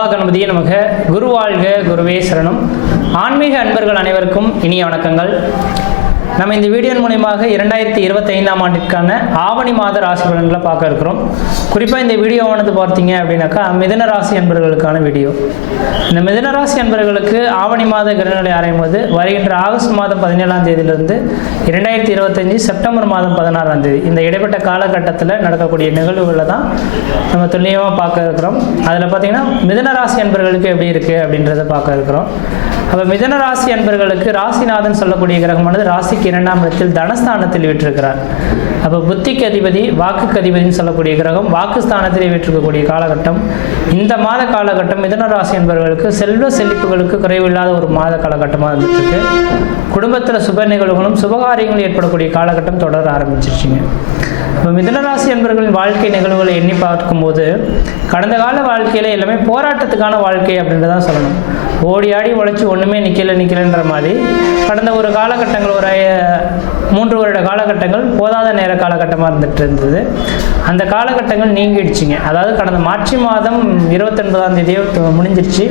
மகாகணபதியே நமக. குரு வாழ்க குருவே சரணம். ஆன்மீக அன்பர்கள் அனைவருக்கும் இனிய வணக்கங்கள். நம்ம இந்த வீடியோ மூலயமாக இரண்டாயிரத்தி இருபத்தைந்தாம் ஆண்டிற்கான ஆவணி மாத ராசி பலன்களை பார்க்க இருக்கிறோம். குறிப்பாக இந்த வீடியோவானது பார்த்தீங்க அப்படின்னாக்கா மிதன ராசி அன்பர்களுக்கான வீடியோ இந்த மிதன ராசி அன்பர்களுக்கு ஆவணி மாத கிரகநிலை ஆராயும் போது வருகின்ற ஆகஸ்ட் மாதம் பதினேழாம் தேதியிலிருந்து இரண்டாயிரத்தி இருபத்தஞ்சி செப்டம்பர் மாதம் பதினாறாம் தேதி இந்த இடைப்பட்ட காலகட்டத்தில் நடக்கக்கூடிய நிகழ்வுகளை தான் நம்ம துல்லியமாக பார்க்க இருக்கிறோம். அதில் பார்த்தீங்கன்னா மிதன ராசி அன்பர்களுக்கு எப்படி இருக்குது அப்படின்றத பார்க்க இருக்கிறோம். அப்போ மிதன ராசி அன்பர்களுக்கு ராசிநாதன் சொல்லக்கூடிய கிரகமானது ராசி ராசிக்கு இரண்டாம் இடத்தில் தனஸ்தானத்தில் விட்டிருக்கிறார் அப்போ புத்திக்கு அதிபதி வாக்குக்கு அதிபதினு சொல்லக்கூடிய கிரகம் வாக்குஸ்தானத்திலே விட்டிருக்கக்கூடிய காலகட்டம். இந்த மாத காலகட்டம் மிதன ராசி என்பவர்களுக்கு செல்வ செழிப்புகளுக்கு குறைவில்லாத ஒரு மாத காலகட்டமாக இருந்துட்டுருக்கு. குடும்பத்தில் சுப நிகழ்வுகளும் சுபகாரியங்களும் ஏற்படக்கூடிய காலகட்டம் தொடர ஆரம்பிச்சிருச்சுங்க. மிதனராசி என்பவர்களின் வாழ்க்கை நிகழ்வுகளை எண்ணி பார்க்கும்போது கடந்த கால வாழ்க்கையில் எல்லாமே போராட்டத்துக்கான வாழ்க்கை அப்படின்றதான் சொல்லணும். ஓடி ஆடி உழைச்சி ஒன்றுமே நிற்கல நிற்கலன்ற மாதிரி. கடந்த ஒரு காலகட்டங்கள் ஒரு மூன்று வருட காலகட்டங்கள் போதாத நேர காலகட்டமாக இருந்துட்டு இருந்தது. அந்த காலகட்டங்கள் நீங்கிடுச்சுங்க. அதாவது கடந்த மார்ச் மாதம் இருபத்தொன்பதாம் தேதியே முடிஞ்சிருச்சு.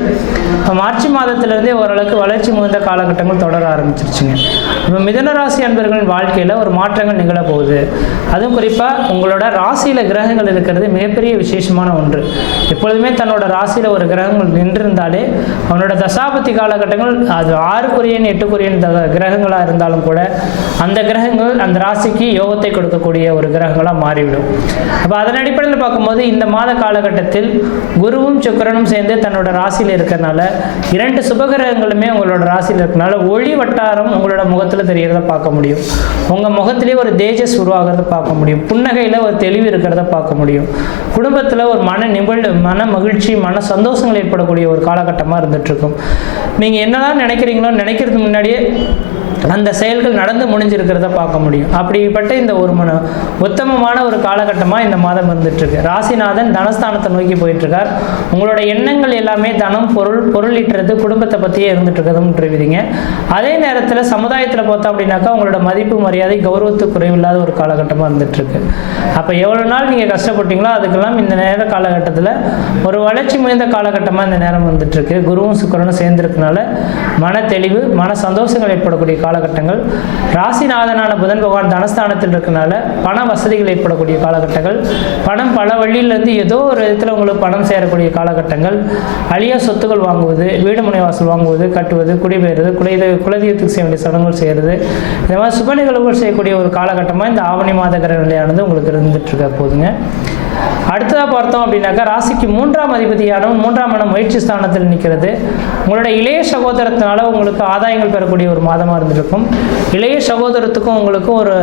இப்போ மார்ச் மாதத்திலிருந்தே ஓரளவுக்கு வளர்ச்சி மிகுந்த காலகட்டங்கள் தொடர ஆரம்பிச்சிருச்சுங்க. இப்போ மிதனராசி அன்பர்களின் வாழ்க்கையில் ஒரு மாற்றங்கள் நிகழப்போகுது. அதுவும் குறிப்பாக உங்களோட ராசியில் கிரகங்கள் இருக்கிறது மிகப்பெரிய விசேஷமான ஒன்று. எப்பொழுதுமே தன்னோட ராசியில் ஒரு கிரகங்கள் நின்றிருந்தாலே அவனோட தசாபத்தி காலகட்டங்கள் அது ஆறுக்குரியன் எட்டுக்குரியன் த கிரகங்களாக இருந்தாலும் கூட அந்த கிரகங்கள் அந்த ராசிக்கு யோகத்தை கொடுக்கக்கூடிய ஒரு கிரகங்களாக மாறிவிடும். அப்போ அதன் அடிப்படையில் பார்க்கும்போது இந்த மாத காலகட்டத்தில் குருவும் சுக்கரனும் சேர்ந்து தன்னோட ராசியில் இருக்கிறனால இரண்டு சுபகிரகங்களுமே உங்களோட ராசியில் இருக்கனால ஒளி வட்டாரம் உங்களோட முகத்தில் தெரியறத பார்க்க முடியும். உங்கள் முகத்திலே ஒரு தேஜஸ் உருவாகிறத பார்க்க முடியும். புன்னகையில் ஒரு தெளிவு இருக்கிறத பார்க்க முடியும். குடும்பத்தில் ஒரு மன நிபுண மன மகிழ்ச்சி மன சந்தோஷங்கள் ஏற்படக்கூடிய ஒரு காலகட்டமாக இருந்துகிட்ருக்கும் நீங்கள் என்னதான் நினைக்கிறீங்களோ நினைக்கிறதுக்கு முன்னாடியே அந்த செயல்கள் நடந்து முடிஞ்சிருக்கிறத பார்க்க முடியும். அப்படிப்பட்ட இந்த ஒரு மன உத்தமமான ஒரு காலகட்டமாக இந்த மாதம் வந்துட்டுருக்கு. ராசிநாதன் தனஸ்தானத்தை நோக்கி போயிட்டுருக்கார். உங்களோட எண்ணங்கள் எல்லாமே தனம் பொருள் பொருள் ஈட்டுறது குடும்பத்தை பற்றியே இருந்துட்டு இருக்கிறதும் அதே நேரத்தில் சமுதாயத்தில் பார்த்தோம் அப்படின்னாக்கா உங்களோட மதிப்பு மரியாதை கௌரவத்து குறைவில்லாத ஒரு காலகட்டமாக இருந்துட்டுருக்கு அப்போ எவ்வளோ நாள் நீங்கள் கஷ்டப்பட்டீங்களோ அதுக்கெல்லாம் இந்த நேர காலகட்டத்தில் ஒரு வளர்ச்சி மிகுந்த காலகட்டமாக இந்த நேரம் வந்துட்டுருக்கு. குருவும் சுக்கரனும் சேர்ந்துருக்கனால மன தெளிவு மன சந்தோஷங்கள் ஏற்படக்கூடிய காலகட்டங்கள். ராசிநாதனான புதன் பகவான் தனஸ்தானத்தில் இருக்கனால பண வசதிகள் ஏற்படக்கூடிய காலகட்டங்கள். பணம் பல வழியிலேருந்து ஏதோ ஒரு விதத்தில் உங்களுக்கு பணம் சேரக்கூடிய காலகட்டங்கள். அழியா சொத்துக்கள் வாங்குவது வீடு முனை வாசல் வாங்குவது கட்டுவது குடிபெயர்வது குலதெய்வ குலதெய்வத்துக்கு செய்ய வேண்டிய சடங்குகள் செய்கிறது இந்த மாதிரி சுப நிகழ்வுகள் செய்யக்கூடிய ஒரு காலகட்டமாக இந்த ஆவணி மாத கிரக நிலையானது உங்களுக்கு இருந்துட்டு இருக்க போதுங்க. அடுத்ததாக பார்த்தோம் அப்படின்னாக்கா ராசிக்கு மூன்றாம் அதிபதியானவன் மூன்றாம் இடம் முயற்சி ஸ்தானத்தில் நிற்கிறது. உங்களோட இளைய சகோதரத்தினால உங்களுக்கு ஆதாயங்கள் பெறக்கூடிய ஒரு மாதமாக இருந்திருக்கும். இளைய சகோதரத்துக்கும் உங்களுக்கும் ஒரு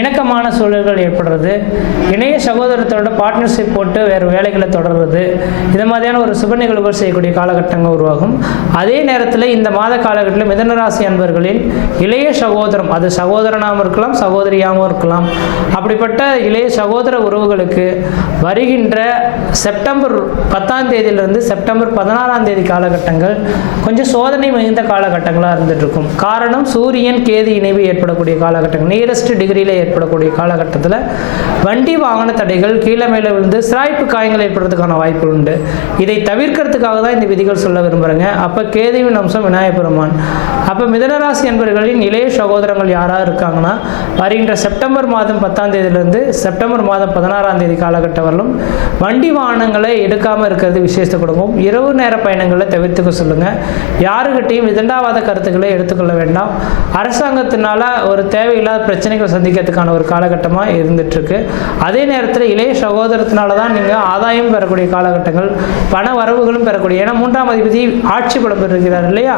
இணக்கமான சூழல்கள் ஏற்படுறது. இளைய சகோதரத்தோட பார்ட்னர்ஷிப் போட்டு வேறு வேலைகளை தொடர்றது. இது மாதிரியான ஒரு சுப நிகழ்வுகள் செய்யக்கூடிய காலகட்டங்கள் உருவாகும். அதே நேரத்தில் இந்த மாத காலகட்டத்தில் மிதனராசி அன்பர்களின் இளைய சகோதரம் அது சகோதரனாகவும் இருக்கலாம் சகோதரியாகவும் இருக்கலாம். அப்படிப்பட்ட இளைய சகோதர உறவுகளுக்கு வருகின்ற செப்டம்பர் பத்தாம் தேதியிலிருந்து செப்டம்பர் பதினாறாம் தேதி காலகட்டங்கள் கொஞ்சம் சோதனை மிகுந்த காலகட்டங்களாக இருந்துகிட்ருக்கும். காரணம் சூரியன் கேது இணைவு ஏற்படக்கூடிய காலகட்டங்கள். நியரஸ்ட் டிகிரியில் ஏற்படக்கூடிய காலகட்டத்தில் வண்டி வாகன தடைகள் கீழே மேலே விழுந்து சிராய்ப்பு காயங்கள் ஏற்படுறதுக்கான வாய்ப்பு உண்டு. இதை தவிர்க்கிறதுக்காக தான் இந்த விதிகள் சொல்ல விரும்புகிறேங்க அப்போ கேதுவின் அம்சம் விநாயகப் பெருமான். அப்போ மிதனராசி என்பவர்களின் இளைய சகோதரங்கள் யாராக இருக்காங்கன்னா வருகின்ற செப்டம்பர் மாதம் பத்தாம் தேதியிலிருந்து செப்டம்பர் மாதம் பதினாறாம் தேதி காலகட்டம் வரலும் வண்டி வாகனங்களை எடுக்காமல் இருக்கிறது விசேஷத்தை கொடுக்கும். இரவு நேர பயணங்களை தவிர்த்துக்க சொல்லுங்கள் யாருக்கிட்டையும் விதண்டாவாத கருத்துக்களை எடுத்துக்கொள்ள வேண்டாம். அரசாங்கத்தினால ஒரு தேவையில்லாத பிரச்சனைகள் சந்திக்கிறதுக்கான ஒரு காலகட்டமாக இருந்துட்டுருக்கு. அதே நேரத்தில் இளைய சகோதரத்தினால தான் நீங்கள் ஆதாயம் பெறக்கூடிய காலகட்டங்கள் பண வரவுகளும் பெறக்கூடிய ஏன்னா மூன்றாம் அதிபதி ஆட்சி பலம் பெற்றிருக்கிறார் இல்லையா?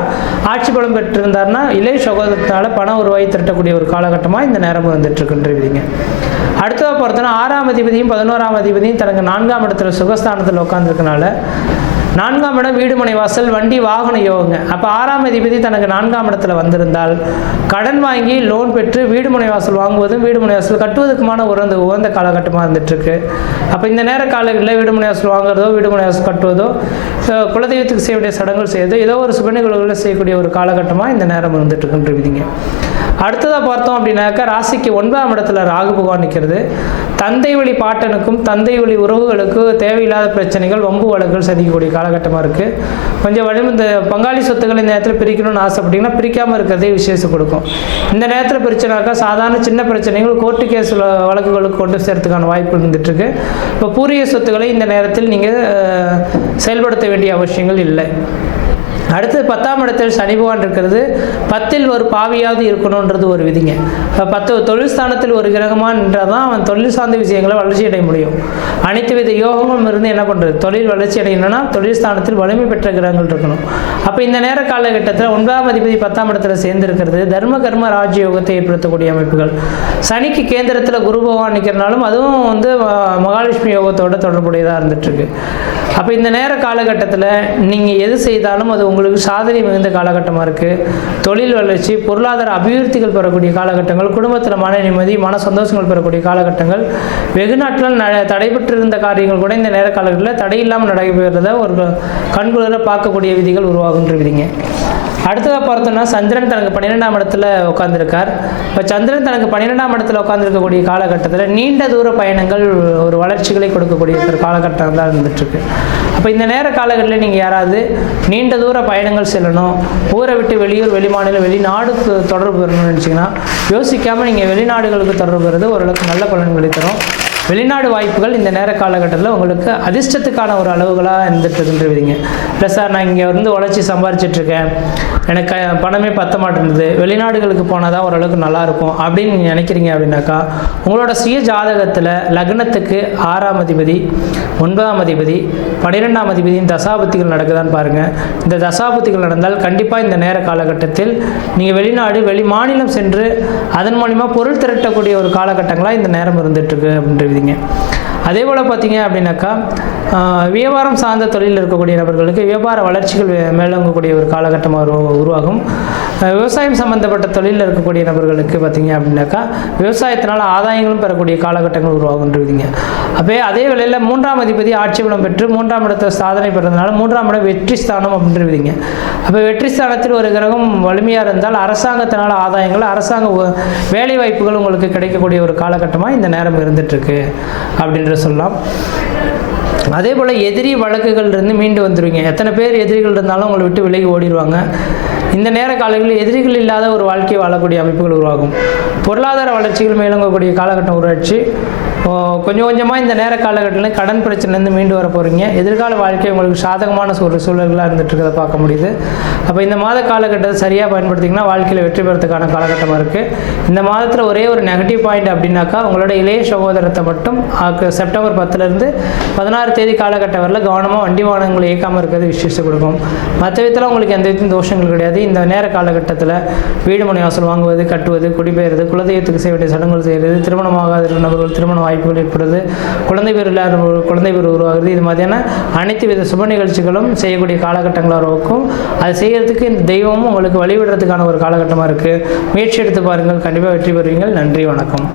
ஆட்சி பலம் பெற்றிருந்தார்னா இளைய சகோதரத்தினால பண உருவாகி திரட்டக்கூடிய ஒரு காலகட்டமாக இந்த நேரம் வந்துட்டுருக்குன்றீங்க அடுத்ததாக பார்த்தோன்னா ஆறாம் அதிபதியும் பதினோராம் அதிபதியும் தனக்கு நான்காம் இடத்துல சுகஸ்தானத்தில் உட்காந்துருக்கனால நான்காம் இடம் வீடுமனை வாசல் வண்டி வாகன யோகங்க. அப்போ ஆறாம் அதிபதி தனக்கு நான்காம் இடத்துல வந்திருந்தால் கடன் வாங்கி லோன் பெற்று வீடுமனை வாசல் வாங்குவதும் வீடுமனை வாசல் கட்டுவதற்குமான உறந்த உகந்த காலகட்டமாக இருந்துட்டுருக்கு. அப்போ இந்த நேர காலங்களில் வீடுமனை வாசல் வாங்குறதோ வீடுமனை வாசல் கட்டுவதோ குலதெய்வத்துக்கு செய்ய வேண்டிய சடங்குகள் செய்யறதோ ஏதோ ஒரு சுப நிகழ்வுகளை செய்யக்கூடிய ஒரு காலகட்டமாக இந்த நேரம் இருந்துட்டு இருக்குன்ற விதிங்க. அடுத்ததாக பார்த்தோம் அப்படின்னாக்கா ராசிக்கு ஒன்பதாம் இடத்துல ராகு பகவான் நிற்கிறது தந்தை வழி பாட்டனுக்கும் தந்தை வழி உறவுகளுக்கு தேவையில்லாத பிரச்சனைகள் வம்பு வழக்குகள் சந்திக்கக்கூடிய காலகட்டமாக இருக்குது கொஞ்சம் வழி இந்த பங்காளி சொத்துக்கள் இந்த நேரத்தில் பிரிக்கணும்னு ஆசைப்பட்டீங்கன்னா பிரிக்காமல் இருக்கிறதே விசேஷம் கொடுக்கும். இந்த நேரத்தில் பிரிச்சனாக்கா சாதாரண சின்ன பிரச்சனைகள் கோர்ட்டு கேஸ் வழக்குகளுக்கு கொண்டு சேர்த்துக்கான வாய்ப்பு இருந்துகிட்ருக்கு இப்போ பூரிய சொத்துக்களை இந்த நேரத்தில் நீங்கள் செயல்படுத்த வேண்டிய அவசியங்கள் இல்லை. அடுத்து பத்தாம் இடத்தில் சனி பகவான் இருக்கிறது. பத்தில் ஒரு பாவியாவது இருக்கணுன்றது ஒரு விதிங்க. இப்போ பத்து தொழில் ஸ்தானத்தில் ஒரு கிரகமாக நின்றால் தான் அவன் தொழில் சார்ந்த விஷயங்களை வளர்ச்சி அடைய முடியும். அனைத்து வித யோகங்களும் இருந்து என்ன பண்ணுறது தொழில் வளர்ச்சி அடையணும்னா தொழில் ஸ்தானத்தில் வலிமை பெற்ற கிரகங்கள் இருக்கணும். அப்போ இந்த நேர காலகட்டத்தில் ஒன்பதாம் அதிபதி பத்தாம் இடத்துல சேர்ந்திருக்கிறது. தர்ம கர்ம ராஜ்ய யோகத்தை ஏற்படுத்தக்கூடிய அமைப்புகள். சனிக்கு கேந்திரத்தில் குரு பகவான் நிற்கிறனாலும் அதுவும் வந்து மகாலட்சுமி யோகத்தோட தொடர்புடையதாக இருந்துகிட்ருக்கு அப்போ இந்த நேர காலகட்டத்தில் நீங்கள் எது செய்தாலும் அது உங்களுக்கு சாதனை மிகுந்த காலகட்டமாக இருக்குது தொழில் வளர்ச்சி பொருளாதார அபிவிருத்திகள் பெறக்கூடிய காலகட்டங்கள் குடும்பத்தில் மன நிம்மதி மன சந்தோஷங்கள் பெறக்கூடிய காலகட்டங்கள். வெகுநாட்டில் தடைபெற்றிருந்த காரியங்கள் கூட இந்த நேர காலகட்டத்தில் தடையில்லாமல் நடைபெறத ஒரு கண்குளிர பார்க்கக்கூடிய விதிகள் உருவாகுன்றிருக்கிறீங்க. அடுத்ததாக பார்த்தோம்னா சந்திரன் தனக்கு பன்னிரெண்டாம் இடத்துல உட்காந்துருக்கார் இப்போ சந்திரன் தனக்கு பன்னிரெண்டாம் இடத்துல உட்காந்துருக்கக்கூடிய காலகட்டத்தில் நீண்ட தூர பயணங்கள் ஒரு வளர்ச்சிகளை கொடுக்கக்கூடிய ஒரு காலகட்டம் தான் இருந்துகிட்ருக்கு அப்போ இந்த நேர காலகட்டத்தில் நீங்கள் யாராவது நீண்ட தூர பயணங்கள் செல்லணும் ஊரை விட்டு வெளியூர் வெளிமாநிலம் வெளிநாடுக்கு தொடர்பு பெறணும்னு நினச்சிங்கன்னா யோசிக்காமல் நீங்கள் வெளிநாடுகளுக்கு தொடர்பு பெறுறது ஓரளவுக்கு நல்ல பலன்களை தரும். வெளிநாடு வாய்ப்புகள் இந்த நேர காலகட்டத்தில் உங்களுக்கு அதிர்ஷ்டத்துக்கான ஒரு அளவுகளாக இருந்துட்டு விதிங்க இல்லை சார் நான் இங்கே வந்து உழைச்சி சம்பாரிச்சிட்ருக்கேன் எனக்கு பணமே பத்த மாட்டேங்குது வெளிநாடுகளுக்கு போனால் தான் ஓரளவுக்கு நல்லாயிருக்கும். அப்படின்னு நீங்கள் நினைக்கிறீங்க அப்படின்னாக்கா உங்களோட சுய ஜாதகத்தில் லக்னத்துக்கு ஆறாம் அதிபதி ஒன்பதாம் அதிபதி பன்னிரெண்டாம் அதிபதியின் தசாபுத்திகள் நடக்குதான்னு பாருங்கள் இந்த தசாபுத்திகள் நடந்தால் கண்டிப்பாக இந்த நேர காலகட்டத்தில் நீங்கள் வெளிநாடு வெளி மாநிலம் சென்று அதன் மூலிமா பொருள் திரட்டக்கூடிய ஒரு காலகட்டங்களாக இந்த நேரம் இருந்துகிட்ருக்கு அப்படின்ற விதிங்க அதே போல் பார்த்தீங்க அப்படின்னாக்கா வியாபாரம் சார்ந்த தொழிலில் இருக்கக்கூடிய நபர்களுக்கு வியாபார வளர்ச்சிகள் மேலோங்கக்கூடிய ஒரு காலகட்டமாக உரு- உருவாகும். விவசாயம் சம்பந்தப்பட்ட தொழிலில் இருக்கக்கூடிய நபர்களுக்கு பார்த்தீங்க அப்படின்னாக்கா விவசாயத்தினால் ஆதாயங்களும் பெறக்கூடிய காலகட்டங்கள் உருவாகுன்றீங்க அப்போ அதே வேளையில் மூன்றாம் அதிபதி ஆட்சி பலம் பெற்று மூன்றாம் இடத்தை சாதனை பெறதுனால மூன்றாம் இடம் வெற்றி ஸ்தானம் அப்படின்றீங்க அப்போ வெற்றி ஸ்தானத்தில் ஒரு கிரகம் வலிமையாக இருந்தால் அரசாங்கத்தினால் ஆதாயங்கள் அரசாங்க வேலை வாய்ப்புகள் உங்களுக்கு கிடைக்கக்கூடிய ஒரு காலகட்டமாக இந்த நேரம் இருந்துகிட்ருக்கு அப்படின்ற वसल्लम அதே போல் எதிரி வழக்குகள்லேருந்து மீண்டு வந்துடுவீங்க எத்தனை பேர் எதிரிகள் இருந்தாலும் உங்களை விட்டு விலகி ஓடிடுவாங்க இந்த நேர காலங்களில் எதிரிகள் இல்லாத ஒரு வாழ்க்கை வாழக்கூடிய அமைப்புகள் உருவாகும். பொருளாதார வளர்ச்சிகள் மேலோங்கக்கூடிய காலகட்டம் உருவாச்சு. கொஞ்சம் கொஞ்சமாக இந்த நேர காலகட்டத்தில் கடன் பிரச்சனைலேருந்து மீண்டு வர போகிறீங்க எதிர்கால வாழ்க்கை உங்களுக்கு சாதகமான ஒரு சூழல்களாக இருந்துட்டு இருக்கிறத பார்க்க முடியுது. அப்போ இந்த மாத காலகட்டத்தை சரியாக பயன்படுத்திங்கன்னா வாழ்க்கையில் வெற்றி பெறத்துக்கான காலகட்டமாக இருக்குது இந்த மாதத்தில் ஒரே ஒரு நெகட்டிவ் பாயிண்ட் அப்படின்னாக்கா உங்களோட இளைய சகோதரத்தை மட்டும் ஆக்கு- செப்டம்பர் பத்துலேருந்து பதினாறு தேதி காலகட்டம் வரல கவனமாக வண்டி வாகனங்களை இயக்காமல் இருக்கிறது விசேஷம் கொடுக்கும் மற்ற விதத்தில் உங்களுக்கு எந்த விதத்தையும் தோஷங்கள் கிடையாது. இந்த நேர காலகட்டத்தில் வீடு மனை வாசல் வாங்குவது கட்டுவது குடிபெயர்வது குலதெய்வத்துக்கு செய்ய வேண்டிய சடங்குகள் செய்கிறது திருமணமாகாத நபர்கள் திருமண வாய்ப்புகள் ஏற்படுறது குழந்தை பேர் இல்லாத குழந்தை பேர் உருவாகுது இது மாதிரியான அனைத்து வித சுப நிகழ்ச்சிகளும் செய்யக்கூடிய காலகட்டங்களாக இருக்கும். அது செய்கிறதுக்கு இந்த தெய்வமும் உங்களுக்கு வழிவிடுறதுக்கான ஒரு காலகட்டமாக இருக்குது முயற்சி எடுத்து பாருங்கள். கண்டிப்பாக வெற்றி பெறுவீங்கள் நன்றி வணக்கம்.